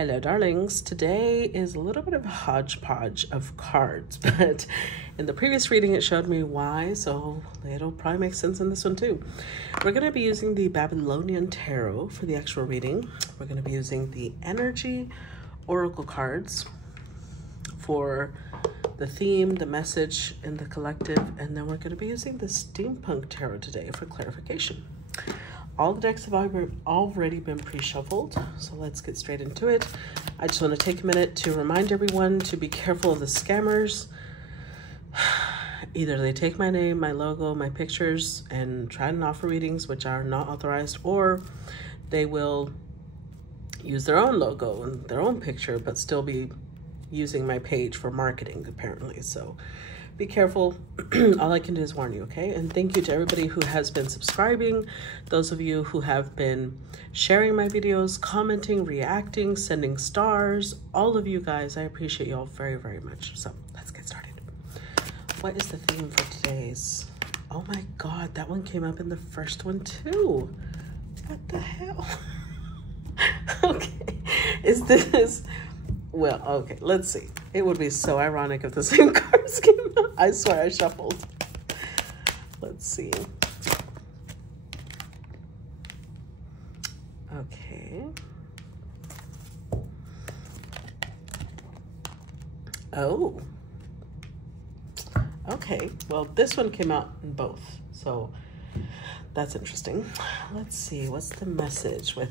Hello, darlings. Today is a little bit of a hodgepodge of cards, but in the previous reading, it showed me why, so it'll probably make sense in this one too. We're going to be using the Babylonian Tarot for the actual reading. We're going to be using the Energy Oracle cards for the theme, the message, and the collective, and then we're going to be using the Steampunk Tarot today for clarification. All the decks have already been pre-shuffled, so let's get straight into it. I just want to take a minute to remind everyone to be careful of the scammers. Either they take my name, my logo, my pictures, and try and offer readings which are not authorized, or they will use their own logo and their own picture, but still be using my page for marketing, apparently. So be careful. All I can do is warn you, okay? And thank you to everybody who has been subscribing, those of you who have been sharing my videos, commenting, reacting, sending stars, all of you guys. I appreciate you all very, very much. So let's get started. What is the theme for today's? Oh my God, that one came up in the first one too. What the hell? Okay, is this... Well, okay, let's see. It would be so ironic if the same cards came out. I swear I shuffled. Let's see. Okay. Oh. Okay, well, this one came out in both, so that's interesting. Let's see, what's the message with...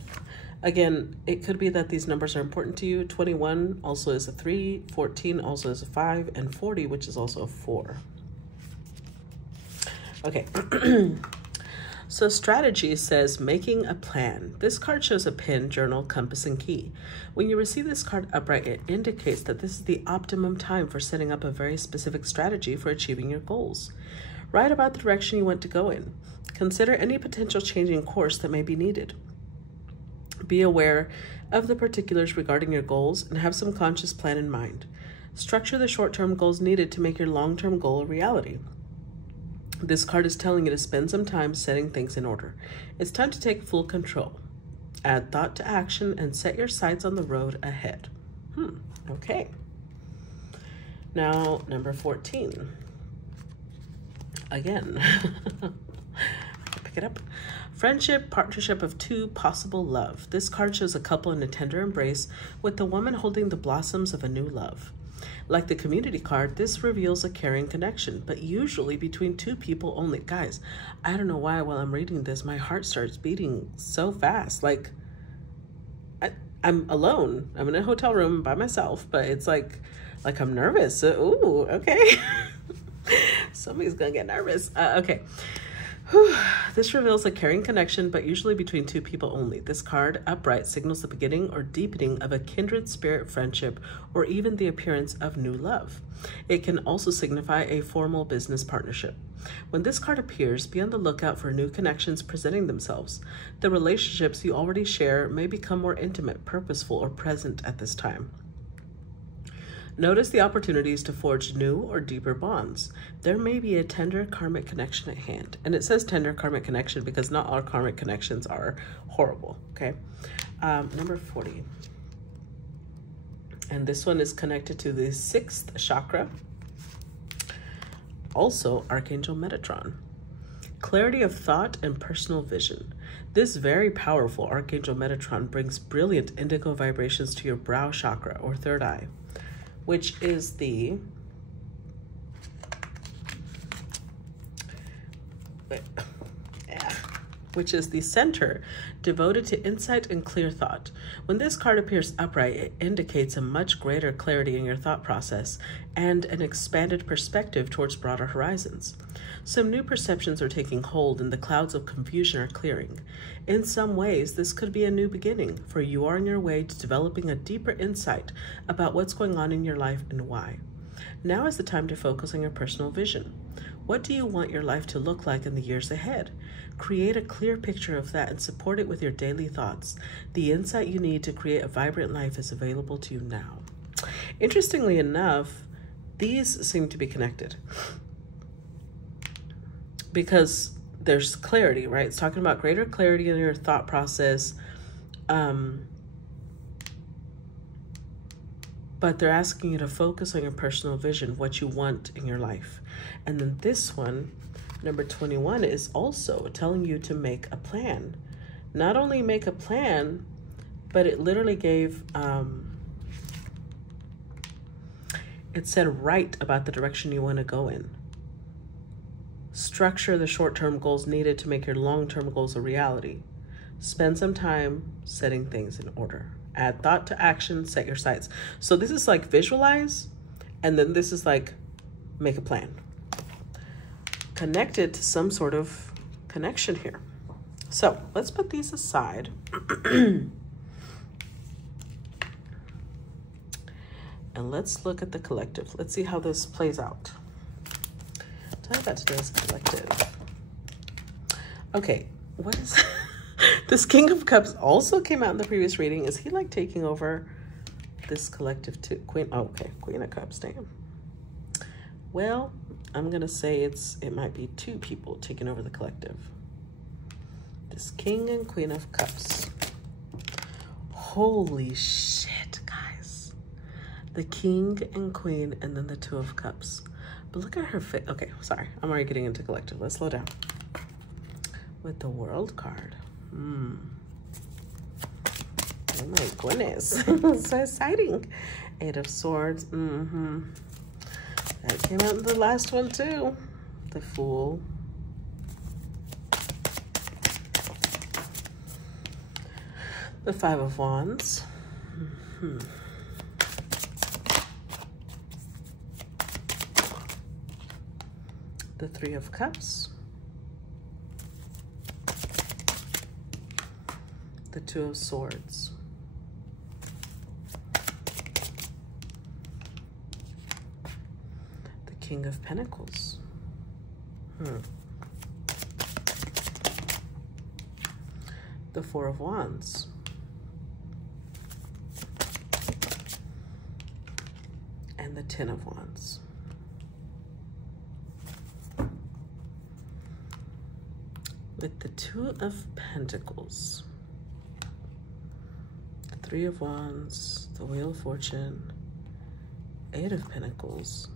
Again, it could be that these numbers are important to you. 21 also is a 3, 14 also is a 5, and 40, which is also a 4. Okay. So strategy says making a plan. This card shows a pen, journal, compass, and key. When you receive this card upright, it indicates that this is the optimum time for setting up a very specific strategy for achieving your goals. Write about the direction you want to go in. Consider any potential changing course that may be needed. Be aware of the particulars regarding your goals and have some conscious plan in mind. Structure the short-term goals needed to make your long-term goal a reality. This card is telling you to spend some time setting things in order. It's time to take full control. Add thought to action and set your sights on the road ahead. Okay. Now, number 14. Again. Pick it up. Friendship, partnership of two, possible love. This card shows a couple in a tender embrace with the woman holding the blossoms of a new love. Like the community card, this reveals a caring connection, but usually between two people only. Guys, I don't know why while I'm reading this, my heart starts beating so fast. Like, I'm alone. I'm in a hotel room by myself, but it's like I'm nervous. Ooh, okay. Somebody's gonna get nervous. Okay. This reveals a caring connection, but usually between two people only. This card, upright, signals the beginning or deepening of a kindred spirit friendship or even the appearance of new love. It can also signify a formal business partnership. When this card appears, be on the lookout for new connections presenting themselves. The relationships you already share may become more intimate, purposeful, or present at this time. Notice the opportunities to forge new or deeper bonds. There may be a tender karmic connection at hand. And it says tender karmic connection because not all karmic connections are horrible, okay? Number 40. And this one is connected to the 6th chakra. Also, Archangel Metatron. Clarity of thought and personal vision. This very powerful Archangel Metatron brings brilliant indigo vibrations to your brow chakra or third eye, which is the center devoted to insight and clear thought. When this card appears upright, it indicates a much greater clarity in your thought process and an expanded perspective towards broader horizons. Some new perceptions are taking hold and the clouds of confusion are clearing. In some ways, this could be a new beginning, for you are on your way to developing a deeper insight about what's going on in your life and why. Now is the time to focus on your personal vision. What do you want your life to look like in the years ahead? Create a clear picture of that and support it with your daily thoughts. The insight you need to create a vibrant life is available to you now. Interestingly enough, these seem to be connected because there's clarity, right? It's talking about greater clarity in your thought process, but they're asking you to focus on your personal vision, what you want in your life. And then this one, number 21, is also telling you to make a plan. Not only make a plan, but it literally gave, it said write about the direction you want to go in. Structure the short-term goals needed to make your long-term goals a reality. Spend some time setting things in order. Add thought to action, set your sights. So this is like visualize, and then this is like make a plan. Connect it to some sort of connection here. So let's put these aside. And let's look at the collective. Let's see how this plays out. Tell you about today's collective. Okay, what is this King of Cups also came out in the previous reading. Is he like taking over this collective too? Queen, oh, okay, Queen of Cups, damn. Well, I'm gonna say it might be two people taking over the collective. This King and Queen of Cups. Holy shit, guys. The King and Queen and then the Two of Cups. But look at her face. Okay, sorry, I'm already getting into collective. Let's slow down. With the World card. Oh my goodness. So exciting. Eight of Swords. That came out in the last one too. The Fool. The Five of Wands. The Three of Cups. The Two of Swords. The King of Pentacles. The Four of Wands. And the Ten of Wands. With the Two of Pentacles. Three of Wands, the Wheel of Fortune, Eight of Pentacles,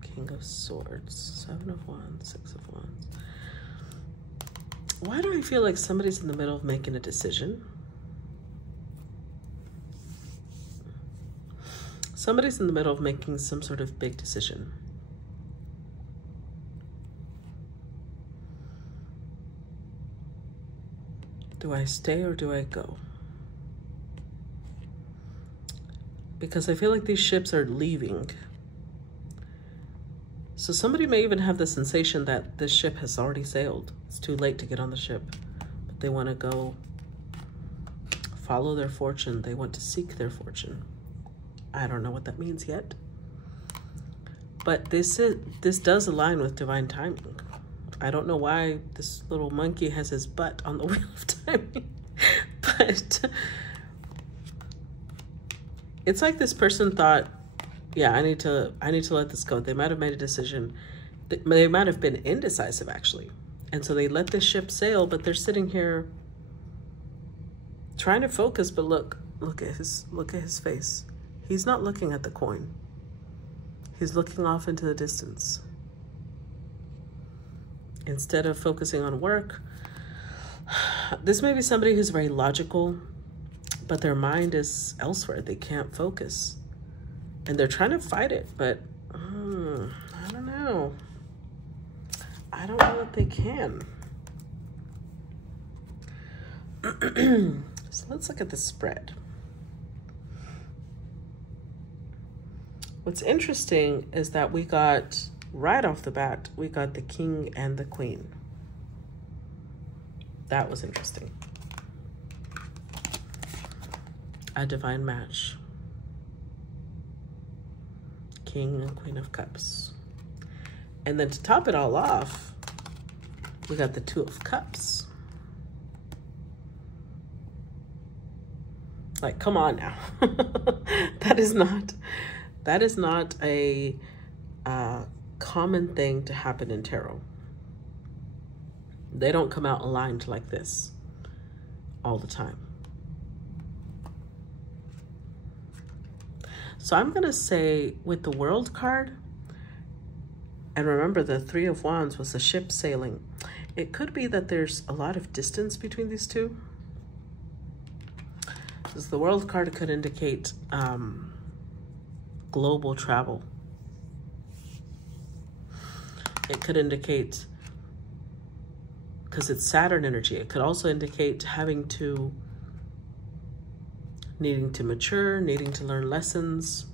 King of Swords, Seven of Wands, Six of Wands. Why do I feel like somebody's in the middle of making a decision? Somebody's in the middle of making some sort of big decision. Do I stay or do I go? Because I feel like these ships are leaving. So somebody may even have the sensation that this ship has already sailed. It's too late to get on the ship. But they want to go follow their fortune. They want to seek their fortune. I don't know what that means yet. But this does align with divine timing. I don't know why this little monkey has his butt on the wheel of timing. But it's like this person thought, yeah, I need to let this go. They might have made a decision. They might have been indecisive, actually. And so they let this ship sail, but they're sitting here trying to focus, but look at his face. He's not looking at the coin. He's looking off into the distance. Instead of focusing on work, this may be somebody who's very logical, but their mind is elsewhere. They can't focus. And they're trying to fight it, but I don't know. I don't know if they can. So let's look at the spread. What's interesting is that we got, right off the bat, we got the King and the Queen. That was interesting. A divine match. King and Queen of Cups. And then to top it all off, we got the Two of Cups. Like, come on now. That is not a common thing to happen in tarot. They don't come out aligned like this all the time. So I'm going to say with the World card, and remember the Three of Wands was the ship sailing. It could be that there's a lot of distance between these two. Because the World card could indicate global travel. It could indicate, because it's Saturn energy, it could also indicate needing to mature, needing to learn lessons.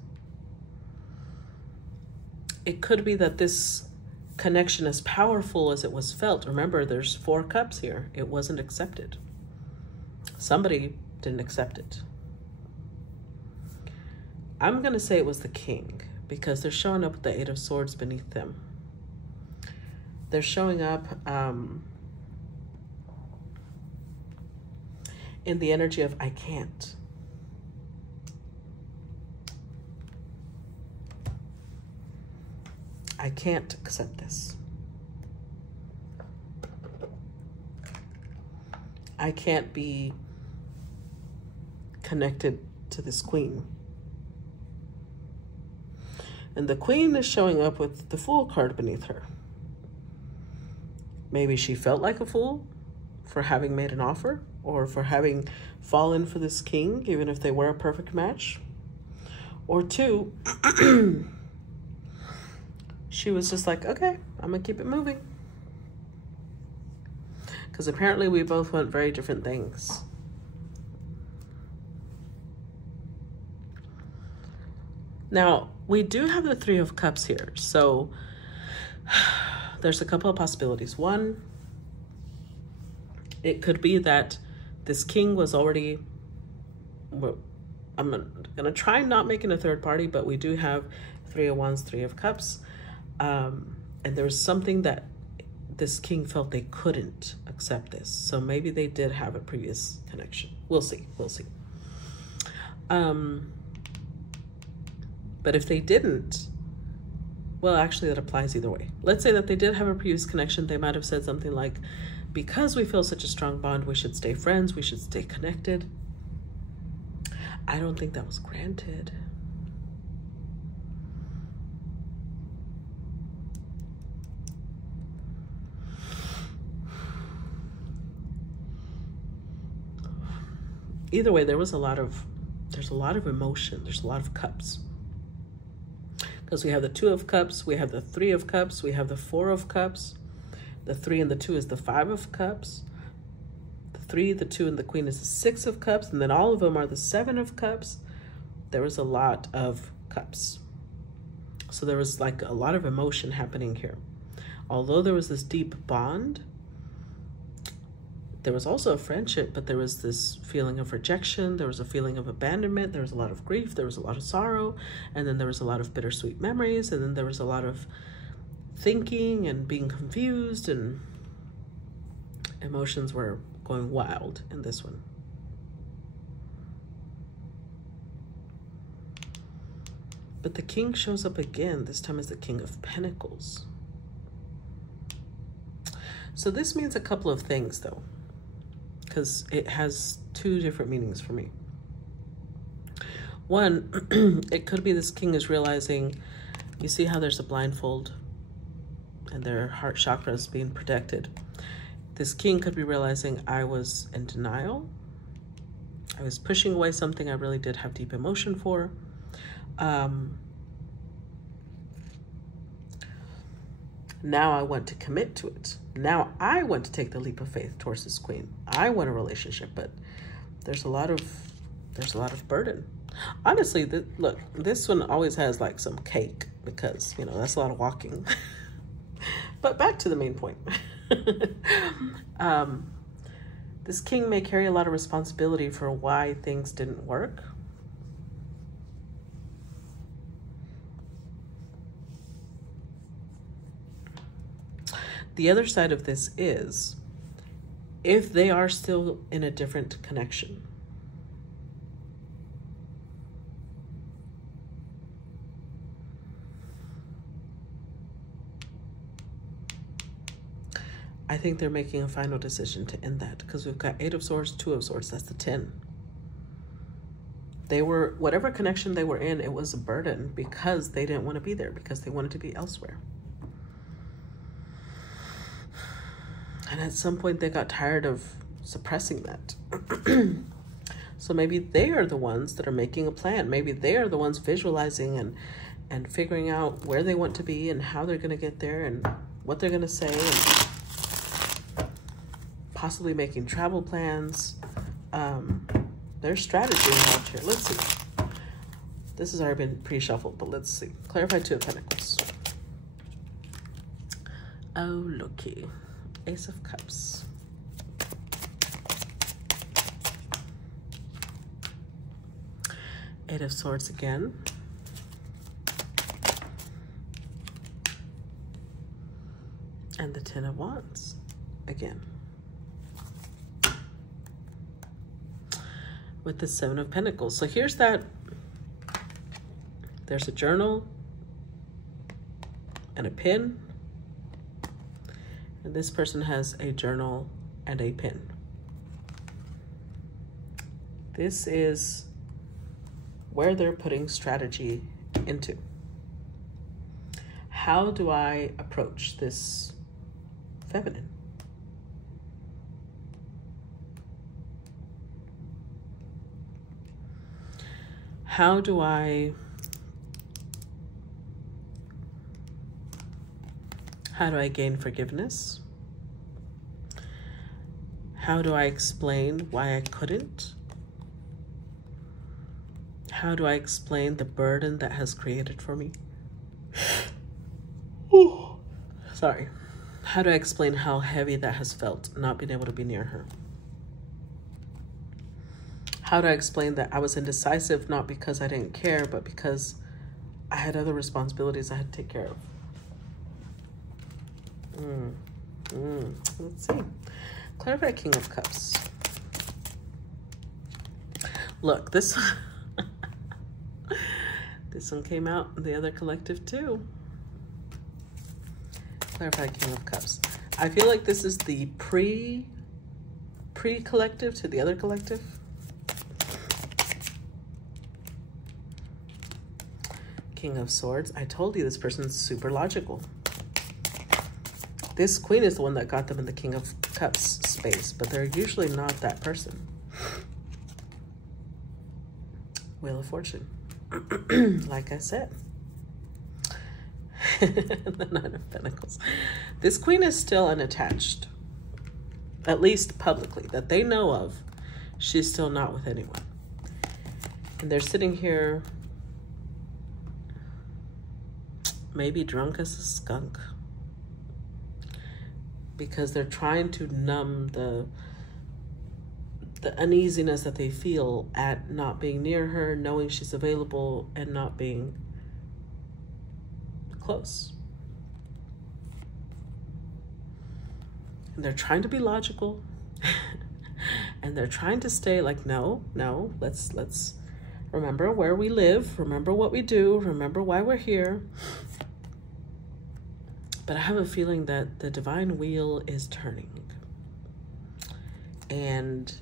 It could be that this connection, as powerful as it was felt, remember there's 4 cups here, it wasn't accepted. Somebody didn't accept it. I'm gonna say it was the King, because they're showing up with the 8 of Swords beneath them. They're showing up in the energy of I can't. I can't accept this. I can't be connected to this Queen. And the Queen is showing up with the Fool card beneath her. Maybe she felt like a fool for having made an offer, or for having fallen for this King, even if they were a perfect match. Or 2, she was just like, okay, I'm gonna keep it moving. Because apparently we both want very different things. Now, we do have the 3 of Cups here. So there's a couple of possibilities. One, it could be that this King was already, well, I'm gonna try not making a third party, but we do have 3 of Wands, 3 of Cups. And there was something that this King felt they couldn't accept this. So maybe they did have a previous connection. We'll see, we'll see. But if they didn't, well, actually that applies either way. Let's say that they did have a previous connection. They might have said something like, because we feel such a strong bond, we should stay friends, we should stay connected. I don't think that was granted. Either way, there's a lot of emotion, there's a lot of cups. Because we have the 2 of Cups, we have the 3 of Cups, we have the 4 of Cups. The 3 and the 2 is the 5 of Cups. The 3, the 2, and the Queen is the 6 of Cups, and then all of them are the 7 of Cups. There was a lot of cups. So there was like a lot of emotion happening here. Although there was this deep bond, there was also a friendship, but there was this feeling of rejection. There was a feeling of abandonment. There was a lot of grief. There was a lot of sorrow. And then there was a lot of bittersweet memories. And then there was a lot of thinking and being confused, and emotions were going wild in this one. But the King shows up again, this time as the King of Pentacles. So this means a couple of things though, because it has 2 different meanings for me. One, it could be this King is realizing, you see how there's a blindfold and their heart chakra is being protected. This King could be realizing, I was in denial. I was pushing away something I really did have deep emotion for. Now I want to commit to it. Now I want to take the leap of faith towards this Queen. I want a relationship, but there's a lot of burden. Honestly, look, this one always has like some cake, because, you know, that's a lot of walking. But back to the main point. This King may carry a lot of responsibility for why things didn't work. The other side of this is, if they are still in a different connection, I think they're making a final decision to end that, because we've got 8 of Swords, 2 of Swords, that's the 10. They were, whatever connection they were in, it was a burden because they didn't want to be there, because they wanted to be elsewhere. And at some point they got tired of suppressing that. So maybe they are the ones that are making a plan. Maybe they are the ones visualizing and figuring out where they want to be and how they're going to get there and what they're going to say, and possibly making travel plans. There's strategy involved here. Let's see. This has already been pre-shuffled, but let's see. Clarify Two of Pentacles. Oh, looky. Ace of Cups. Eight of Swords again. And the Ten of Wands again. With the Seven of Pentacles. So here's that. There's a journal and a pen. And this person has a journal and a pen. This is where they're putting strategy into. How do I approach this feminine? How do I gain forgiveness? How do I explain why I couldn't? How do I explain the burden that has created for me? Sorry. How do I explain how heavy that has felt, not being able to be near her? How do I explain that I was indecisive, not because I didn't care, but because I had other responsibilities I had to take care of? Let's see. Clarify King of Cups. Look, this this one came out in the other collective too. Clarify King of Cups. I feel like this is the pre-collective to the other collective. King of Swords. I told you this person's super logical. This queen is the one that got them in the King of Cups space, but they're usually not that person. Wheel of Fortune. Like I said. The Nine of Pentacles. This queen is still unattached. At least publicly, that they know of. She's still not with anyone. And they're sitting here maybe drunk as a skunk, because they're trying to numb the uneasiness that they feel at not being near her, knowing she's available, and not being close. And they're trying to be logical, and they're trying to stay like, no, let's remember where we live, remember what we do, remember why we're here. But I have a feeling that the divine wheel is turning. And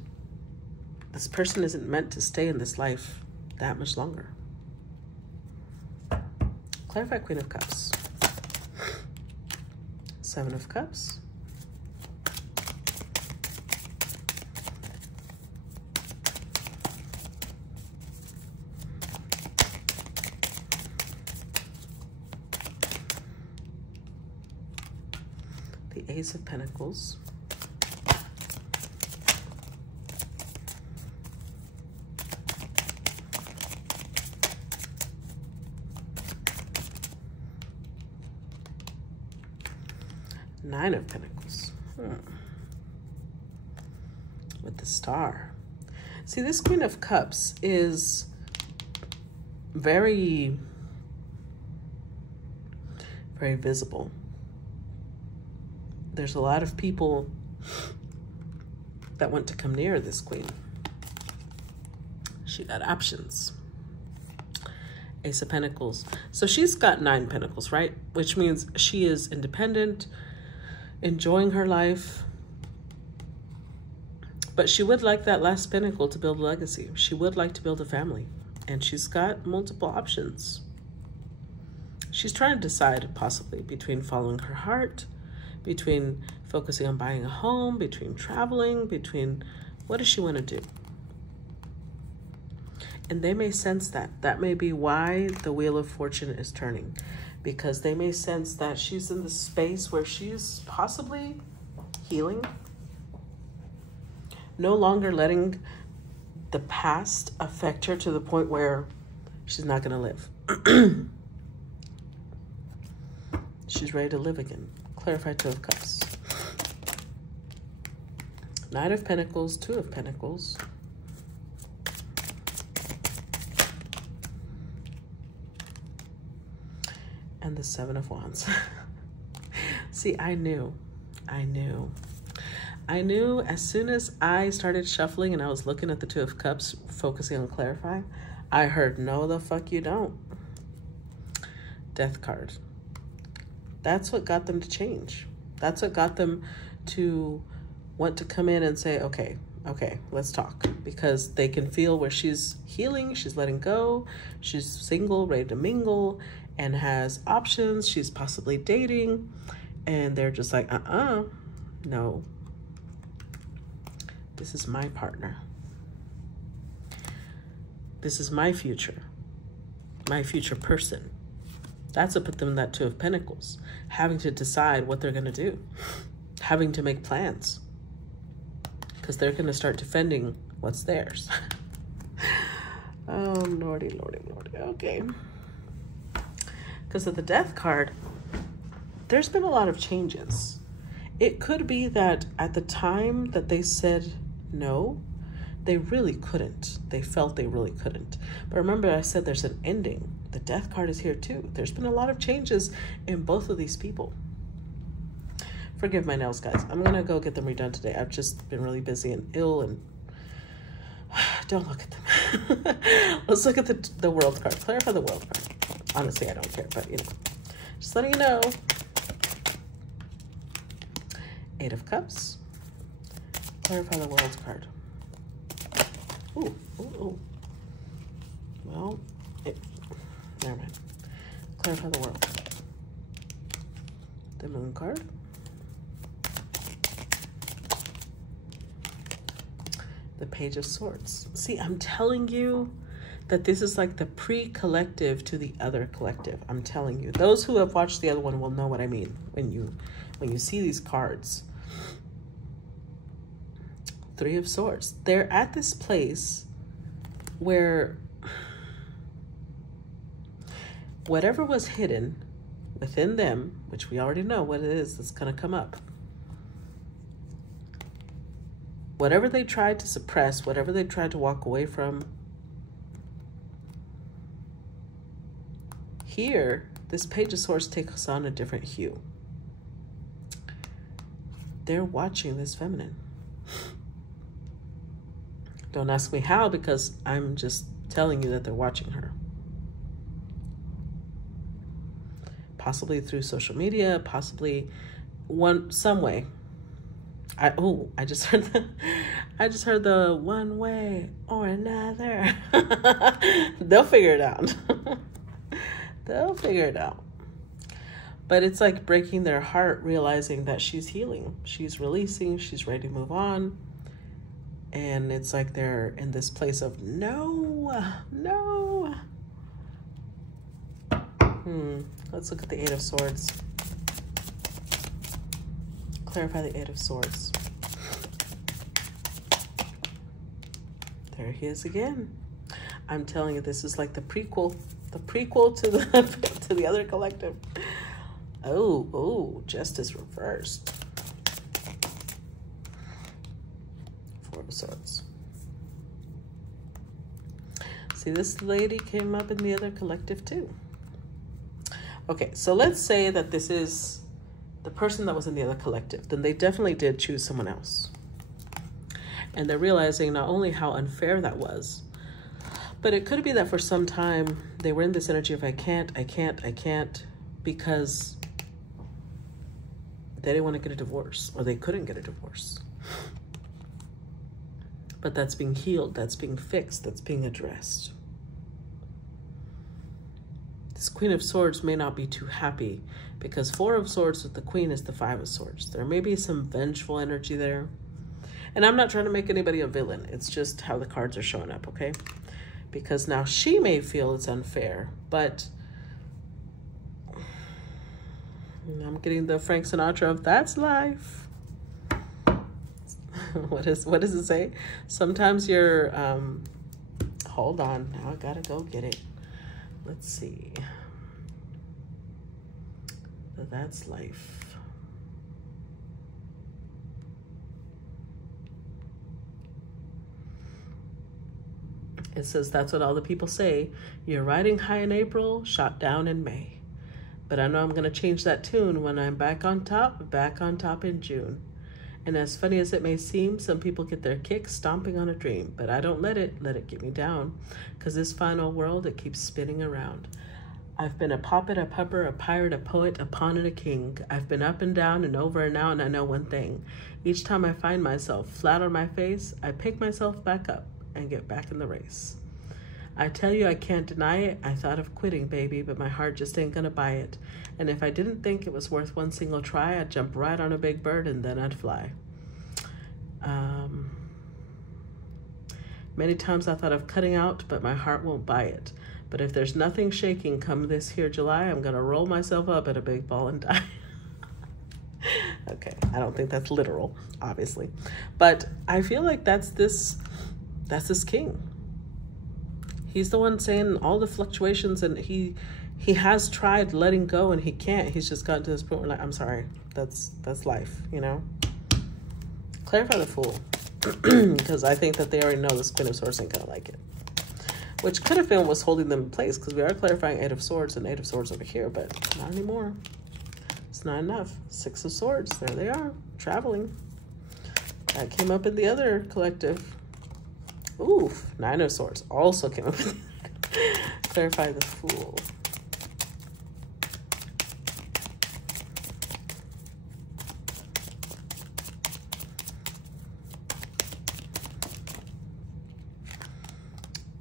this person isn't meant to stay in this life that much longer. Clarify Queen of Cups. Seven of Cups. The Ace of Pentacles. Nine of Pentacles. With the Star. See, this Queen of Cups is very, very visible. There's a lot of people that want to come near this queen. She got options. Ace of Pentacles. So she's got 9 pentacles, right? Which means she is independent, enjoying her life, But she would like that last pinnacle to build a legacy. She would like to build a family. And she's got multiple options. She's trying to decide possibly between following her heart, between focusing on buying a home, between traveling, between what does she want to do? And they may sense that. That may be why the Wheel of Fortune is turning, because they may sense that she's in the space where she's possibly healing, no longer letting the past affect her to the point where she's not going to live. She's ready to live again. Clarified Two of Cups. Knight of Pentacles, Two of Pentacles. And the Seven of Wands. See, I knew as soon as I started shuffling and I was looking at the Two of Cups, focusing on clarify, I heard, no, the fuck you don't. Death card. That's what got them to change. That's what got them to want to come in and say, okay, let's talk. Because they can feel where she's healing, she's letting go, she's single, ready to mingle, and has options. She's possibly dating. And they're just like, no. This is my partner. This is my future person. That's what put them in that Two of Pentacles, having to decide what they're going to do, having to make plans, because they're going to start defending what's theirs. Oh, lordy, lordy, lordy. Okay. Because of the Death card, there's been a lot of changes. It could be that at the time that they said no, they really couldn't. They felt they really couldn't. But remember, I said there's an ending. The Death card is here too. There's been a lot of changes in both of these people. Forgive my nails, guys. I'm going to go get them redone today. I've just been really busy and ill, and don't look at them. Let's look at the World card. Clarify the World card. Honestly, I don't care, but you know, just letting you know. Eight of Cups. Clarify the World card. Ooh, ooh, ooh. Well, never mind. Clarify the World. The Moon card. The Page of Swords. See, I'm telling you that this is like the pre-collective to the other collective. I'm telling you. Those who have watched the other one will know what I mean when you see these cards. Three of Swords. They're at this place where whatever was hidden within them, which we already know what it is that's going to come up, whatever they tried to suppress, whatever they tried to walk away from, here, this Page of Swords takes on a different hue. They're watching this feminine. Don't ask me how, because I'm just telling you that they're watching her. Possibly through social media, possibly some way. I just heard the one way or another. They'll figure it out. They'll figure it out. But it's like breaking their heart, realizing that she's healing, she's releasing, she's ready to move on. And it's like they're in this place of no. Let's look at the Eight of Swords. Clarify the Eight of Swords. There he is again. I'm telling you, this is like the prequel to the other collective. Oh, Justice reversed. Four of Swords. See, this lady came up in the other collective too. Okay, so let's say that this is the person that was in the other collective. Then they definitely did choose someone else. And they're realizing not only how unfair that was, but it could be that for some time they were in this energy of I can't, because they didn't want to get a divorce, or they couldn't get a divorce. but that's being healed, that's being fixed, that's being addressed. This Queen of Swords may not be too happy because Four of Swords with the Queen is the Five of Swords. There may be some vengeful energy there. And I'm not trying to make anybody a villain. It's just how the cards are showing up, okay? Because now she may feel it's unfair, but I'm getting the Frank Sinatra of that's life. What does it say? Sometimes you're, hold on, now I gotta go get it. Let's see. That's life. It says, that's what all the people say. You're riding high in April, shot down in May. But I know I'm going to change that tune when I'm back on top in June. And as funny as it may seem, some people get their kick stomping on a dream, but I don't let it get me down, because this final world, it keeps spinning around. I've been a poppet, a pupper, a pirate, a poet, a pawn, and a king. I've been up and down and over and out, and I know one thing. Each time I find myself flat on my face, I pick myself back up and get back in the race. I tell you, I can't deny it. I thought of quitting, baby, but my heart just ain't gonna buy it. And if I didn't think it was worth one single try, I'd jump right on a big bird and then I'd fly. Many times I thought of cutting out, but my heart won't buy it. But if there's nothing shaking come this here July, I'm gonna roll myself up in a big ball and die. Okay, I don't think that's literal, obviously. But I feel like that's this king. He's the one saying all the fluctuations, and he has tried letting go and he can't. He's just gotten to this point where, like, I'm sorry, that's life, you know? Clarify the Fool, because I think that they already know this Queen of Swords ain't gonna like it. Which could have been what's holding them in place, because we are clarifying Eight of Swords and Eight of Swords over here, but not anymore. It's not enough. Six of Swords, there they are, traveling. That came up in the other collective. Ooh, Nine of Swords also came up. Clarify the Fool.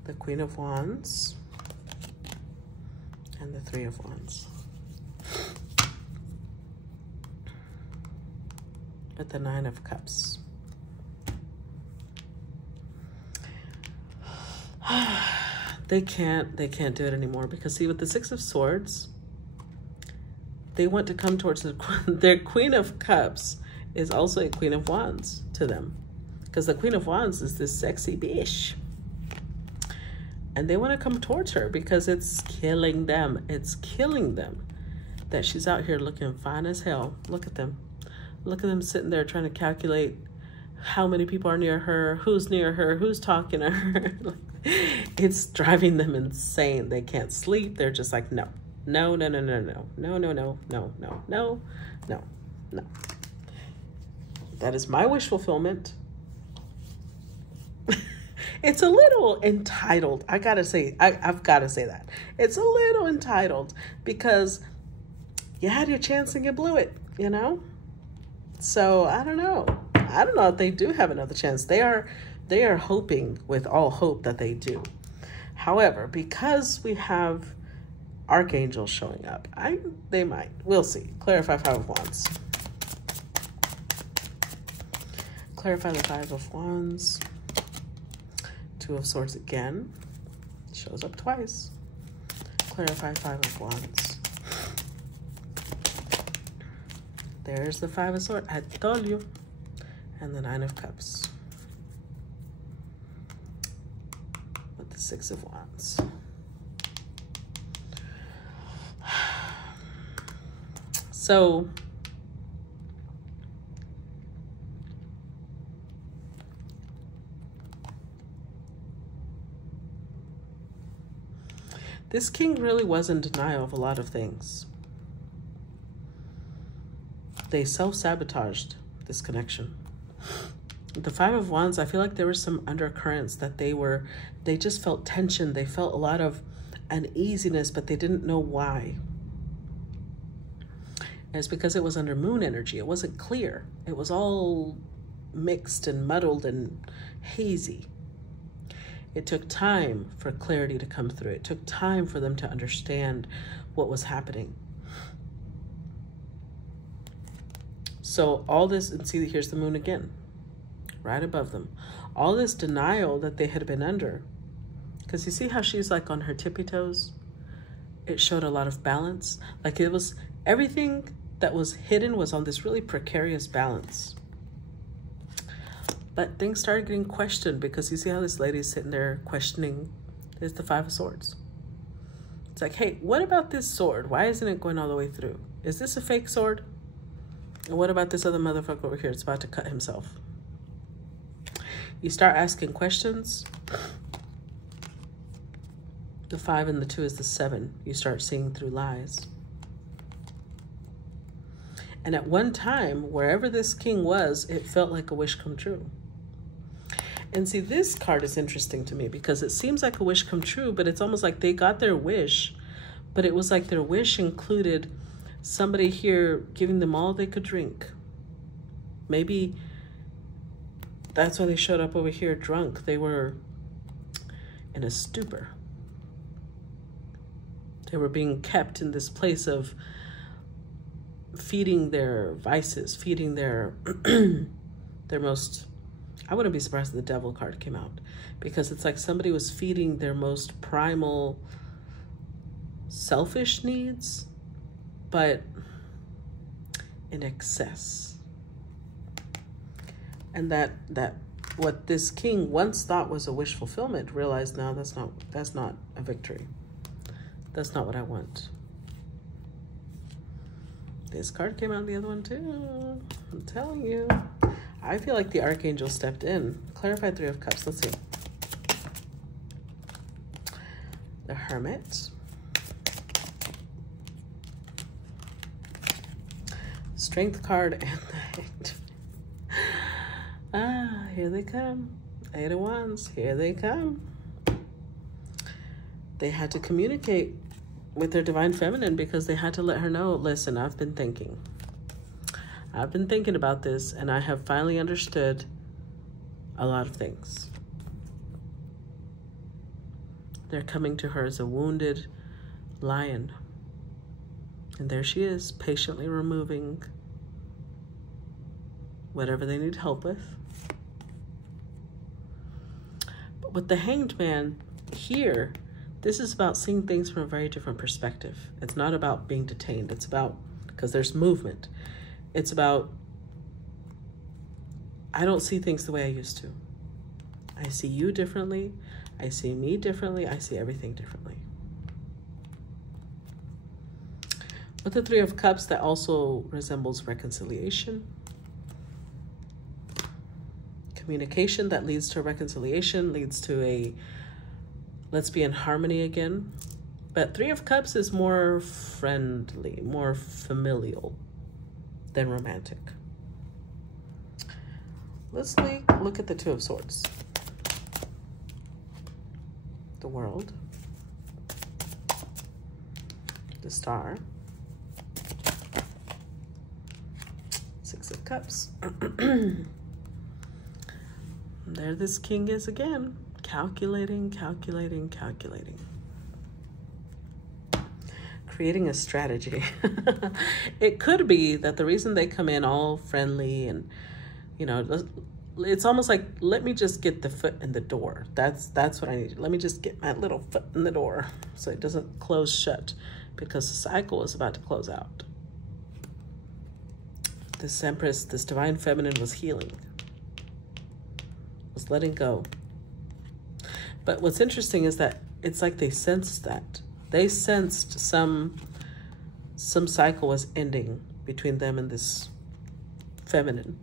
The Queen of Wands and the Three of Wands. At the Nine of Cups. They can't do it anymore, because see, with the Six of Swords, they want to come towards their Queen of Cups is also a Queen of Wands to them, because the Queen of Wands is this sexy bitch, and they want to come towards her because it's killing them. It's killing them that she's out here looking fine as hell. Look at them sitting there trying to calculate how many people are near her, who's talking to her. It's driving them insane. They can't sleep. They're just like, no. That is my wish fulfillment. It's a little entitled. I've got to say that. It's a little entitled because you had your chance and you blew it, you know? So I don't know if they do have another chance. They are hoping with all hope that they do. However, because we have archangels showing up, they might. We'll see. Clarify Five of Wands. Clarify the Five of Wands. Two of Swords again. Shows up twice. Clarify Five of Wands. There's the Five of Swords. I told you. And the Nine of Cups. With the Six of Wands. So this king really was in denial of a lot of things. They self-sabotaged this connection. The Five of Wands, I feel like there were some undercurrents that they just felt tension. They felt a lot of uneasiness, but they didn't know why. And it's because it was under moon energy. It wasn't clear. It was all mixed and muddled and hazy. It took time for clarity to come through. It took time for them to understand what was happening. So all this, and see, here's the moon again, right above them. All this denial that they had been under, because you see how she's like on her tippy toes? It showed a lot of balance. Like it was, everything that was hidden was on this really precarious balance. But things started getting questioned, because you see how this lady is sitting there questioning. There's the Five of Swords. It's like, hey, what about this sword? Why isn't it going all the way through? Is this a fake sword? And what about this other motherfucker over here? It's about to cut himself. You start asking questions. The 5 and the 2 is the 7. You start seeing through lies. And at one time, wherever this king was, it felt like a wish come true. And see, this card is interesting to me, because it seems like a wish come true, but it's almost like they got their wish, but it was like their wish included somebody here giving them all they could drink. Maybe that's why they showed up over here drunk. They were in a stupor. They were being kept in this place of feeding their vices, feeding their their most, I wouldn't be surprised if the Devil card came out, because it's like somebody was feeding their most primal selfish needs, but in excess. And that what this king once thought was a wish fulfillment, realized now that's not a victory. That's not what I want. This card came out, the other one too. I'm telling you. I feel like the Archangel stepped in. Clarified 3 of Cups. Let's see. The Hermit. Strength card and the Hanged. Ah, here they come. 8 of Wands. Here they come. They had to communicate with their Divine Feminine, because they had to let her know, listen, I've been thinking. I've been thinking about this, and I have finally understood a lot of things. They're coming to her as a wounded lion. And there she is, patiently removing whatever they need help with. But with the Hanged Man here, this is about seeing things from a very different perspective. It's not about being detained. It's about, because there's movement. It's about, I don't see things the way I used to. I see you differently. I see me differently. I see everything differently. With the 3 of Cups, that also resembles reconciliation. Communication that leads to reconciliation, leads to a let's be in harmony again. But 3 of Cups is more friendly, more familial than romantic. Let's look at the 2 of Swords. The World. The Star. 6 of Cups. There this king is again. Calculating, calculating, calculating. Creating a strategy. It could be that the reason they come in all friendly and, you know, it's almost like, let me just get the foot in the door. That's what I need. Let me just get my little foot in the door so it doesn't close shut, because the cycle is about to close out. This Empress, this Divine Feminine was healing, was letting go. But what's interesting is that it's like they sensed that. They sensed some cycle was ending between them and this feminine.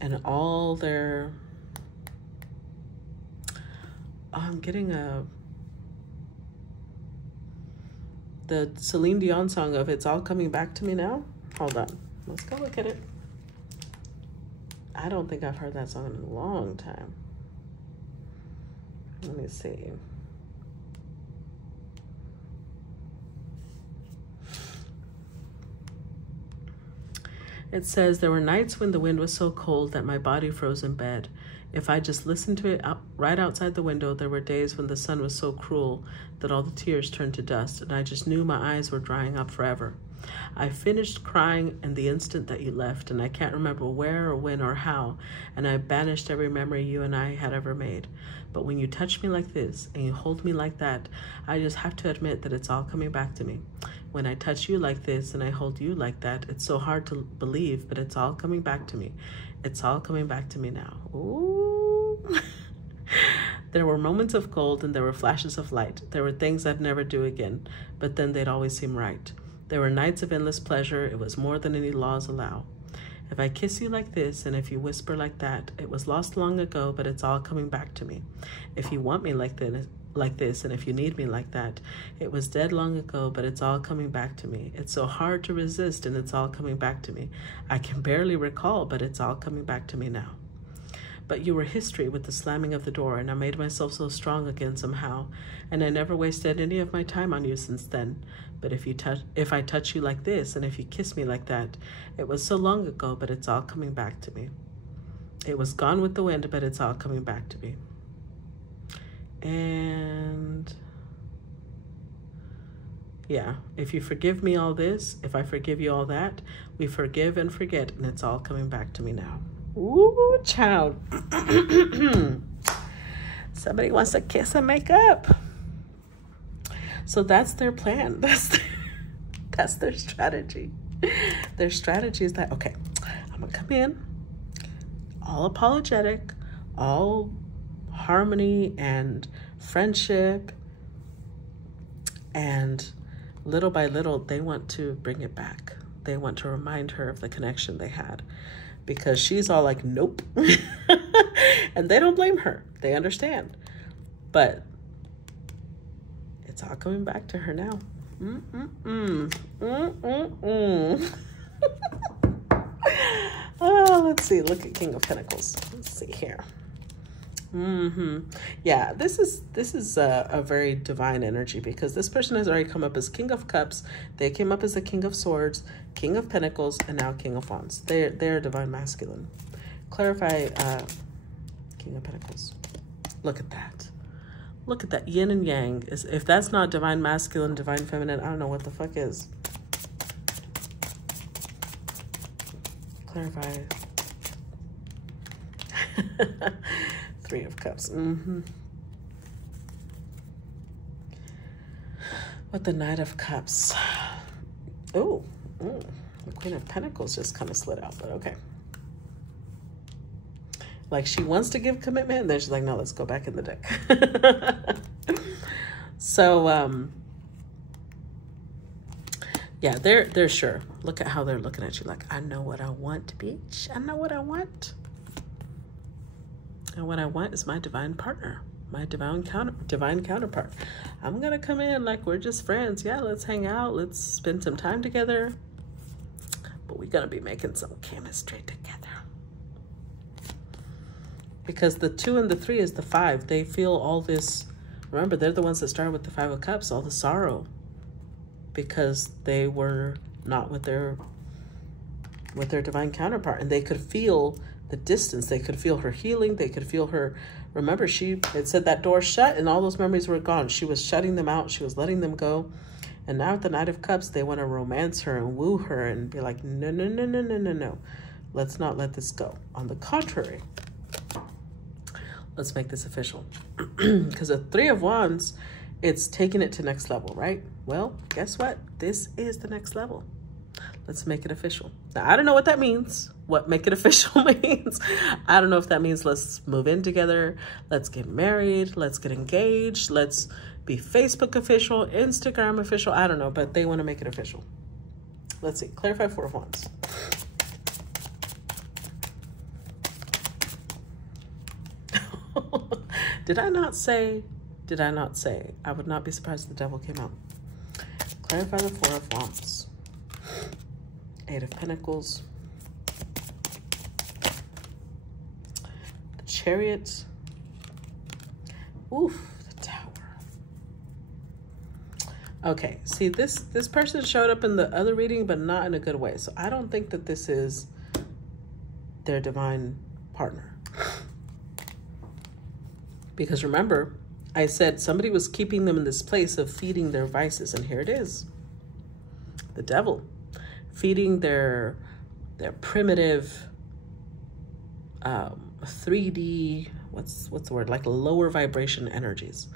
And all their... Oh, I'm getting the Celine Dion song of It's All Coming Back to Me Now. Hold on. Let's go look at it. I don't think I've heard that song in a long time. Let me see. It says, there were nights when the wind was so cold that my body froze in bed. If I just listened to it right outside the window, there were days when the sun was so cruel that all the tears turned to dust, and I just knew my eyes were drying up forever. I finished crying in the instant that you left, and I can't remember where or when or how, and I banished every memory you and I had ever made. But when you touch me like this and you hold me like that, I just have to admit that it's all coming back to me. When I touch you like this and I hold you like that, it's so hard to believe, but it's all coming back to me. It's all coming back to me now. Ooh. There were moments of gold and there were flashes of light. There were things I'd never do again, but then they'd always seem right. There were nights of endless pleasure. It was more than any laws allow. If I kiss you like this and if you whisper like that, it was lost long ago, but it's all coming back to me. If you want me like this, and if you need me like that, it was dead long ago, but it's all coming back to me. It's so hard to resist, and it's all coming back to me. I can barely recall, but it's all coming back to me now. But you were history with the slamming of the door, and I made myself so strong again somehow, and I never wasted any of my time on you since then. But if I touch you like this, and if you kiss me like that, it was so long ago, but it's all coming back to me. It was gone with the wind, but it's all coming back to me. And yeah, if you forgive me all this, if I forgive you all that, we forgive and forget, and it's all coming back to me now. Ooh, child. Somebody wants to kiss and make up. So that's their plan. That's their strategy. Their strategy is that, okay, I'm gonna come in all apologetic, all harmony and friendship, and little by little they want to bring it back. They want to remind her of the connection they had, because she's all like, nope. And they don't blame her. They understand. But it's all coming back to her now. Oh, let's see. Look at King of Pentacles. Let's see here. Yeah, this is a very divine energy, because this person has already come up as King of Cups. They came up as the King of Swords, King of Pentacles, and now King of Wands. They're divine masculine. Clarify King of Pentacles. Look at that. Look at that yin and yang. If that's not divine masculine, divine feminine, I don't know what the fuck is. Clarify. Three of Cups. With the Knight of Cups. Oh, the Queen of Pentacles just kind of slid out, but okay. Like she wants to give commitment, and then she's like, no, let's go back in the deck. So, yeah, they're sure. Look at how they're looking at you. Like, I know what I want, bitch. I know what I want. And what I want is my divine partner, my divine counterpart. I'm going to come in like we're just friends. Yeah, let's hang out. Let's spend some time together. But we're going to be making some chemistry together. Because the 2 and the 3 is the 5. They feel all this. Remember, they're the ones that started with the 5 of Cups, all the sorrow. Because they were not with their divine counterpart. And they could feel the distance. They could feel her healing. They could feel her. Remember, it said that door shut and all those memories were gone. She was shutting them out. She was letting them go. And now with the Knight of Cups, they want to romance her and woo her and be like, no, no, no, no, no, no, no. Let's not let this go. On the contrary, let's make this official. Because the 3 of Wands, it's taking it to next level, right? Well, guess what? This is the next level. Let's make it official. Now, I don't know what that means. What make it official means. I don't know if that means let's move in together. Let's get married. Let's get engaged. Let's be Facebook official, Instagram official. I don't know, but they want to make it official. Let's see. Clarify 4 of Wands. Did I not say? I would not be surprised if the devil came out. Clarify the 4 of Wands. 8 of Pentacles. The Chariot. Oof, the Tower. Okay, see, this person showed up in the other reading, but not in a good way. So I don't think that this is their divine partner. Because remember, I said somebody was keeping them in this place of feeding their vices, and here it is. The devil, feeding their primitive 3D, what's the word, like lower vibration energies.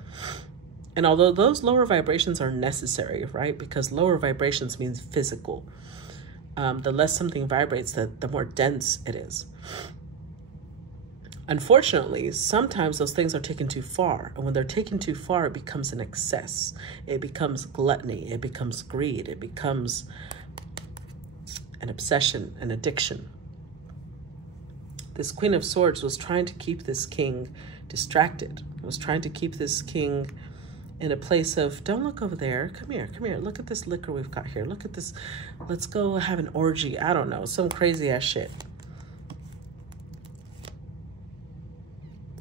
And although those lower vibrations are necessary, right? Because lower vibrations means physical. The less something vibrates, the more dense it is. Unfortunately, sometimes those things are taken too far. And when they're taken too far, it becomes an excess. It becomes gluttony. It becomes greed. It becomes an obsession, an addiction. This Queen of Swords was trying to keep this king distracted. Was trying to keep this king in a place of, don't look over there. Come here, come here. Look at this liquor we've got here. Look at this. Let's go have an orgy. I don't know, some crazy ass shit.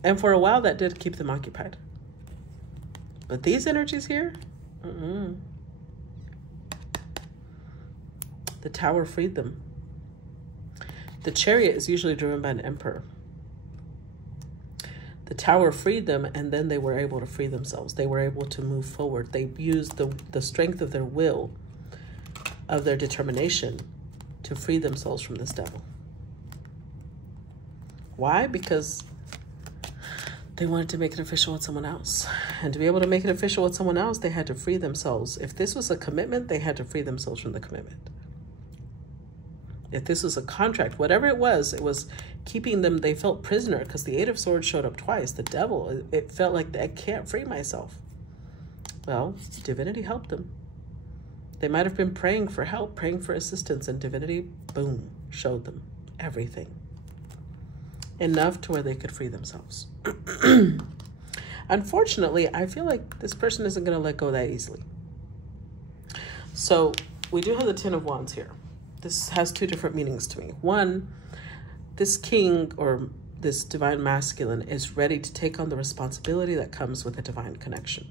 And for a while, that did keep them occupied. But these energies here, the Tower freed them. The Chariot is usually driven by an emperor. The Tower freed them, and then they were able to free themselves. They were able to move forward. They used the strength of their will, of their determination, to free themselves from this devil. Why? Because they wanted to make it official with someone else. And to be able to make it official with someone else, they had to free themselves. If this was a commitment, they had to free themselves from the commitment. If this was a contract, whatever it was keeping them, they felt prisoner because the Eight of Swords showed up twice. The devil, it felt like I can't free myself. Well, divinity helped them. They might have been praying for help, praying for assistance, and divinity, boom, showed them everything. Enough to where they could free themselves. Unfortunately, I feel like this person isn't going to let go that easily. So we do have the Ten of Wands here. This has two different meanings to me. One, this king or this divine masculine is ready to take on the responsibility that comes with a divine connection.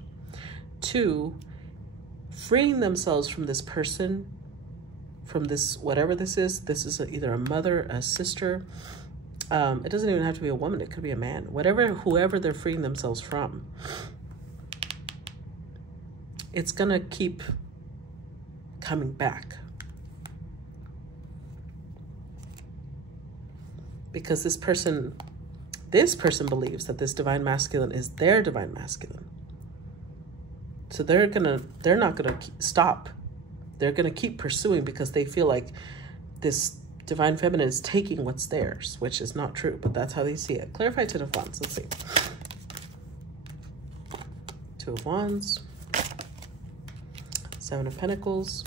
Two, freeing themselves from this person, from this, whatever this is either a mother, a sister. It doesn't even have to be a woman. It could be a man. Whoever they're freeing themselves from, it's going to keep coming back. Because this person believes that this divine masculine is their divine masculine. So they're not gonna stop. They're gonna keep pursuing because they feel like this divine feminine is taking what's theirs, which is not true, but that's how they see it. Clarify Ten of Wands. Let's see. Two of Wands. Seven of Pentacles.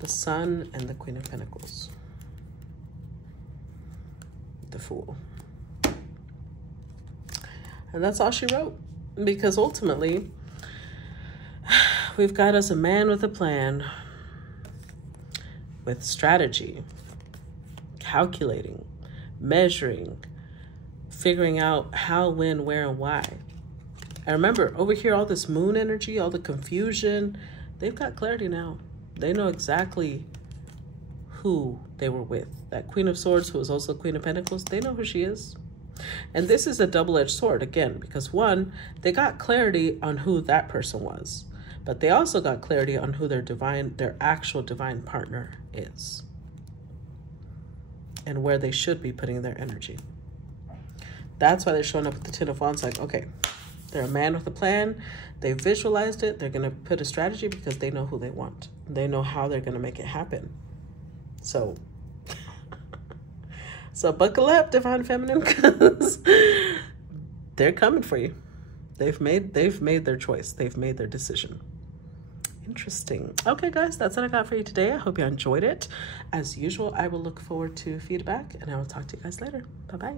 The Sun and the Queen of Pentacles. The Fool. And that's all she wrote, because ultimately we've got us a man with a plan, with strategy, calculating, measuring, figuring out how, when, where, and why. And remember, over here, all this moon energy, all the confusion, they've got clarity now. They know exactly who they were with. That Queen of Swords, who is also Queen of Pentacles, they know who she is. And this is a double-edged sword, again, because one, they got clarity on who that person was, but they also got clarity on who their actual divine partner is and where they should be putting their energy. That's why they're showing up with the Ten of Wands, like, okay, they're a man with a plan. They visualized it. They're going to put a strategy because they know who they want. They know how they're going to make it happen. So buckle up, divine feminine, because they're coming for you. They've made their choice. They've made their decision. Interesting. Okay, guys, that's what I got for you today. I hope you enjoyed it. As usual, I will look forward to feedback, and I will talk to you guys later. Bye-bye.